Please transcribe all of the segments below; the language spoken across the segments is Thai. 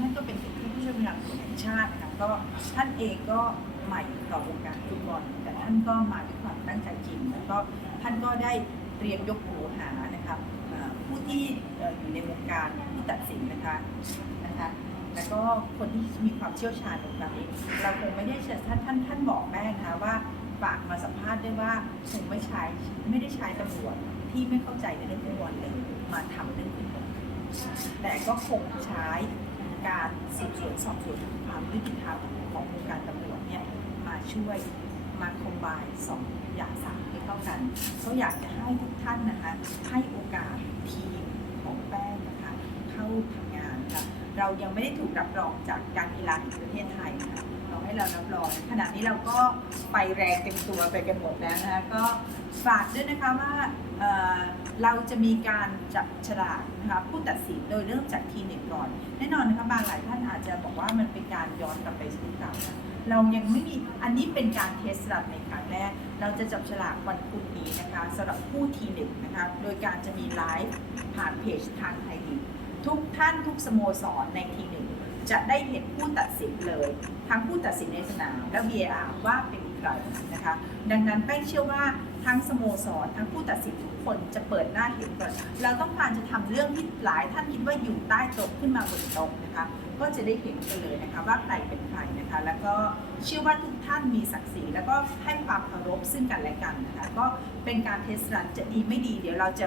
ท่านก็เป็นผู้ช่วยผู้นำแห่งชาตินะคะก็ท่านเองก็ใหม่ต่อวงการฟุตบอลแต่ท่านก็มาด้วยความตั้งใจจริง แล้วก็ท่านก็ได้เตรียมยกหูหานะครับผู้ที่อยู่ในวงการผู้ตัดสินนะคะนะคะแล้วก็คนที่มีความเชี่ยวชาญตรงนี้ เราคงไม่ได้เชิญท่านท่านท่านบอกแม่นะคะว่าฝากมาสัมภาษณ์ด้วยว่าคงไม่ใช้ไม่ได้ใช้ตำรวจที่ไม่เข้าใจในเรื่องฟุตบอลเลยมาทำเรื่องฟุตบอลแต่ก็คงใช้ การสืบสวนสอบสวนความยุติธรรมของวงการตำรวจเนี่ยมาช่วยมาคอมบายสองอย่างสามให้เข้ากันเขาอยากจะให้ทุกท่านนะคะให้โอกาสทีมของแป้งนะคะเข้าทำงานค่ะ เรายังไม่ได้ถูกรับรองจากการกีฬาแห่งประเทศไทยนะคะเราให้เรารับรองขณะนี้เราก็ไปแรงเต็มตัวไปกันหมดแล้วนะคะก็ฝากด้วยนะคะว่าเเราจะมีการจับฉลากนะคะผู้ตัดสินโดยเริ่มจากทีหนึ่งก่อน แน่นอนนะคะบางหลายท่านอาจจะบอกว่ามันเป็นการย้อนกลับไปสู่เก่านะเรายังไม่มีอันนี้เป็นการเทสรันในครั้งแรก เราจะจับฉลากวันพุธนี้นะคะสำหรับผู้ทีหนึ่งนะคะโดยการจะมีไลฟ์ผ่านเพจทางไทยลีก ทุกท่านทุกสโมสรในทีหนึ่งจะได้เห็นผู้ตัดสินเลย ทั้งผู้ตัดสินในสนามและ VAR ว่าเป็นใครนะคะ ดังนั้นแป้งเชื่อว่าทั้งสโมสรทั้งผู้ตัดสินทุกคนจะเปิดหน้าเห็นก่อนเราต้องการจะทำเรื่องที่หลายท่านคิดว่าอยู่ใต้โต๊ะขึ้นมาบนโต๊ะนะคะก็จะได้เห็นกันเลยนะคะว่าใครเป็นใครนะคะ แล้วก็เชื่อว่าทุกท่านมีศักดิ์ศรีแล้วก็ให้ความเคารพซึ่งกันและกันนะคะก็เป็นการเทสรันจะดีไม่ดี เดี๋ยวเราจะ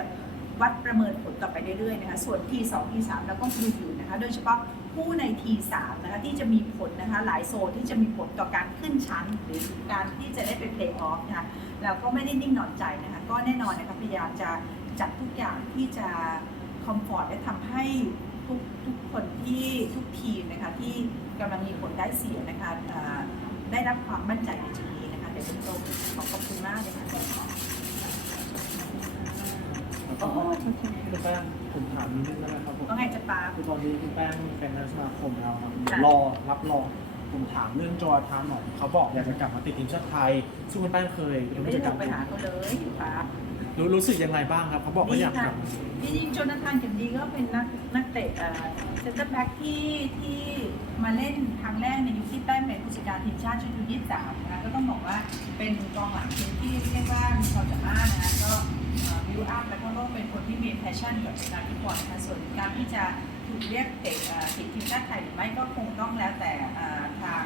วัดประเมินผลต่อไปเรื่อยๆนะคะส่วน T2 T3 แล้วก็ดูอยู่นะคะ โดยเฉพาะผู้ใน T3 นะคะที่จะมีผลนะคะหลายโซนที่จะมีผลต่อการขึ้นชั้น หรือการที่จะได้ไปเพลย์ออฟนะคะเราก็ไม่ได้นิ่งนอนใจนะคะก็แน่นอนนะคะพยายามจะจัดทุกอย่างที่จะคอมฟอร์ตและทำให้ทุกทุกคนที่ทุกทีมนะคะที่กำลังมีผลได้เสียนะคะได้รับความมั่นใจในจุดนี้นะคะในเบื้องต้นขอขอบคุณมากเลยค่ะ แล้วก็คุณแป้งผมถามนิดนึงได้ไหมครับผมว่าไงจะปา คือตอนนี้คุณแป้งเป็นนายกสมาคมแล้วครับค่ะ รอรับรองผมถามเรื่องจอร์ทามหน่อยเขาบอกอยากจะกลับมาติดทีมชาติไทย ซึ่งคุณแป้งเคยเป็นไม่ผู้ได้จัดโทการรไปหาเขาเลยครับรู้รู้สึกยังไงบ้างครับเขาบอกว่าอยากกลับ จริงๆโจนาธานเข็มดีก็เป็นนักนักเตะเซนเตอร์แบ็กที่ที่มาเล่นครั้งแรกในยุคที่แป้งเป็นผู้จัดการทีมชาติชุดยูยี่สามนะคะก็ต้องบอกว่าเป็นกองหลังทีมที่เรียกว่ามีความสามารถนะคะก็ บิวอัพแล้วก็ต้องเป็นคนที่มีแพชชั่นกับการฟุตบอลนะคะส่วนการที่จะถูกเรียกเตะติดทีมชาติไทยหรือไม่ก็คงต้องแล้วแต่ทาง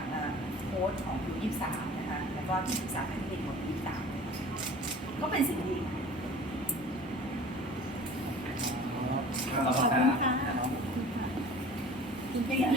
โค้ชของยูยี่สามนะคะแล้วก็ที่ปรึกษาทางทคนิคของยูยี่สามก็เป็นสิ่งดีขอบคุณค่ะจริงๆ